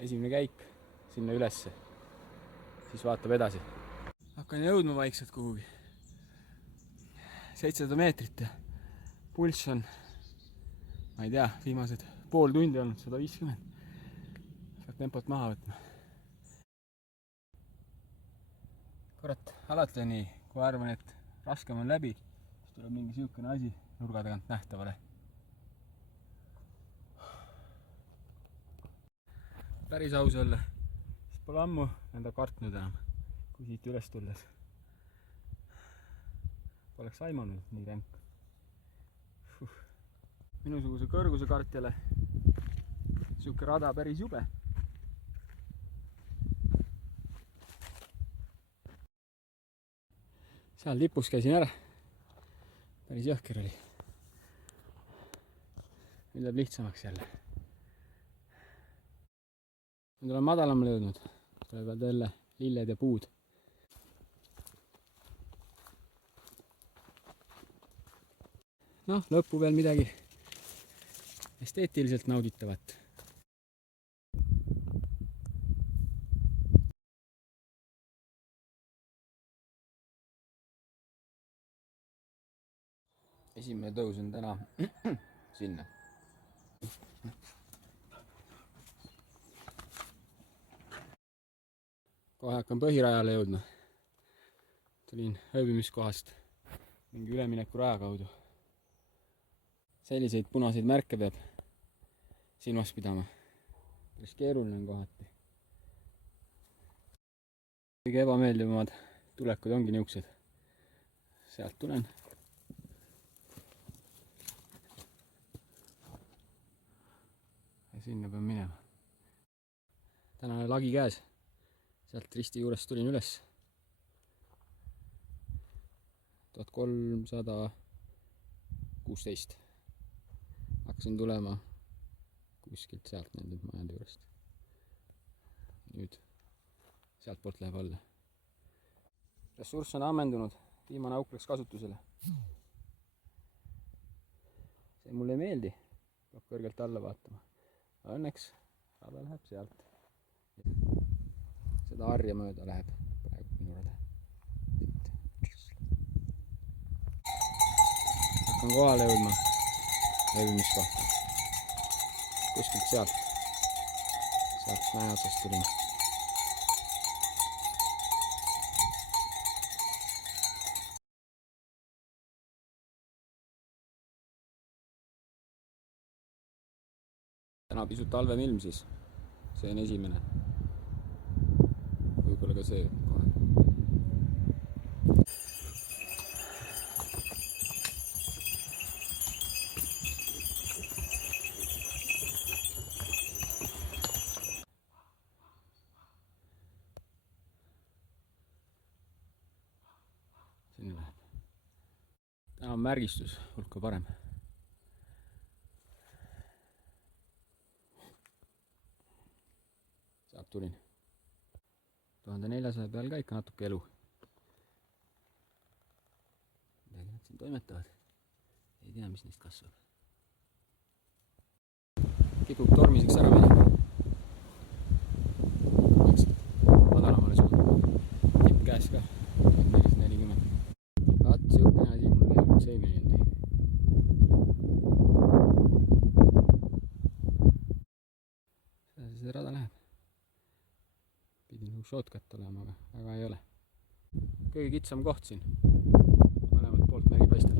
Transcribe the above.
esimene käik sinna ülesse, siis vaatab edasi. Hakkan jõudma vaikselt kuhugi 700 meetrit ja pulss on, ma ei tea, viimased pool tundi olnud 150. Peab tempot maha võtma. Kurat, alati on nii, kui arvan, et raskem on läbi, siis tuleb mingi siukene asi nurga tagant nähtavale. Päris aus olla, siis pole ammu enda kartnud enam, kui siit üles tulles. Poleks aimanud nii ränk. Minusuguse kõrguse kartjale siuke rada päris jube. Seal lipus käisin ära. Päris jõhker oli. Nüüd läheb lihtsamaks jälle. Nüüd olen madalamale jõudnud. Tulevad jälle lilled ja puud. Noh, lõppu veel midagi esteetiliselt nauditavat. Esimene tõus on täna sinna. Kohe hakkan põhirajale jõudma. Tulin ööbimiskohast mingi ülemineku raja kaudu. Selliseid punaseid märke peab silmas pidama. Päris keeruline on kohati. Kõige ebameeldivamad tulekud ongi niuksed. Sealt tulen. Ja sinna pean minema. Tänane lagi käes. Sealt risti juurest tulin üles. 1316. Hakkasin tulema kuskilt sealt nende majade juurest. Nüüd sealt poolt läheb alla. Ressurss on ammendunud. Viimane auk läks kasutusele. See mulle ei meeldi. Peab kõrgelt alla vaatama. Õnneks rada läheb sealt. Seda harja mööda läheb praegu minu rada. Hakkan kohale jõudma ööbimiskohta. Kuskilt sealt mäe otsast tulin. Täna pisut talvem ilm siis. See on esimene. Võib-olla ka see kohe. Sinna läheb. Täna on märgistus hulka parem. Sealt tulin. 1400 peal ka ikka natuke elu. Midagi nad siin toimetavad. Ei tea, mis neist kasvab. Kipub tormiseks ära minema. Madalamale suunda. Tipp käes ka. 440. Vaat siukene asi mulle üldse ei meeldi. See rada läheb. Pidi nagu shortcut olema, aga väga ei ole. Kõige kitsam koht siin. Mõlemalt poolt meri paistab.